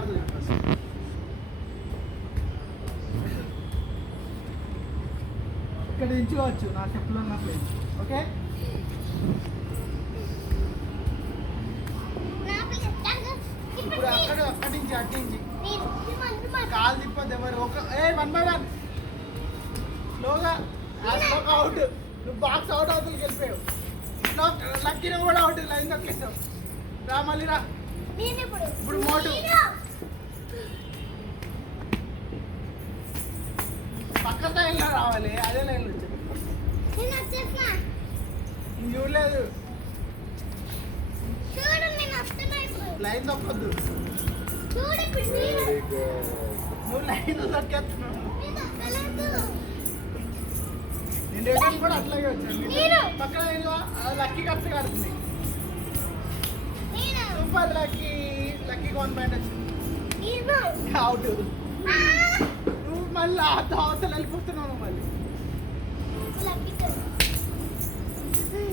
Card ఇక్కడ దించుకోవచ్చు నా చెప్పులు ఉన్న ప్లేస్. ఓకే ఇప్పుడు అక్కడి నుంచి అట్టించి కాలు తిప్పద్దు ఎవరు ఒక 1 by 1 స్లోగా అవుట్. నువ్వు బాక్స్ అవుట్ అవుతుంది వెళ్ళిపోయావు. లక్కీని కూడా అవుట్ లైన్ తొక్కేస్తావు. రా మళ్ళీ రా. ఇప్పుడు మోటు పక్క లైన్లో రావాలి. అదే లైన్లో చూడలేదు. లైన్ తప్పొద్దు. నువ్వు లైన్ తొక్కేస్తున్నావు. నేను కూడా అట్లాగే వచ్చాను. పక్కన లక్కీ కట్ట కడుతుంది. Super lucky. లక్కీ 1 పాయింట్ వచ్చింది. అవుట్. నువ్వు మళ్ళీ అవతల వెళ్ళిపోతున్నావు. మళ్ళీ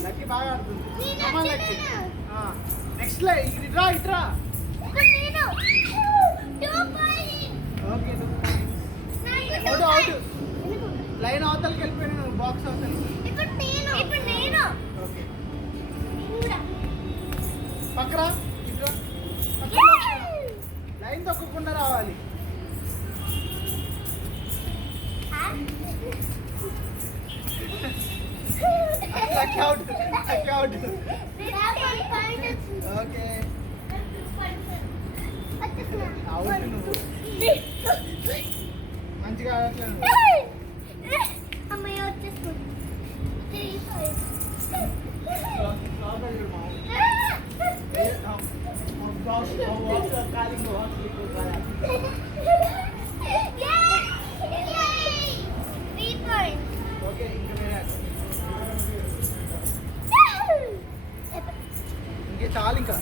లక్కీ బాగా ఆడుతుంది. లక్కీ నెక్స్ట్ ఇట్రా ఇట్రా. Okay out out. లైన్ అవతలకి వెళ్ళిపోయినా బాక్స్ అవతలకి. ఓకే పక్కరా ఇట్రా. లైన్ తొక్కకుండా రావాలి. Lucky out. Lucky out. Okay out. నువ్వు మంచిగా ఆడట్లేదు. ఇంకే చాలు ఇంకా.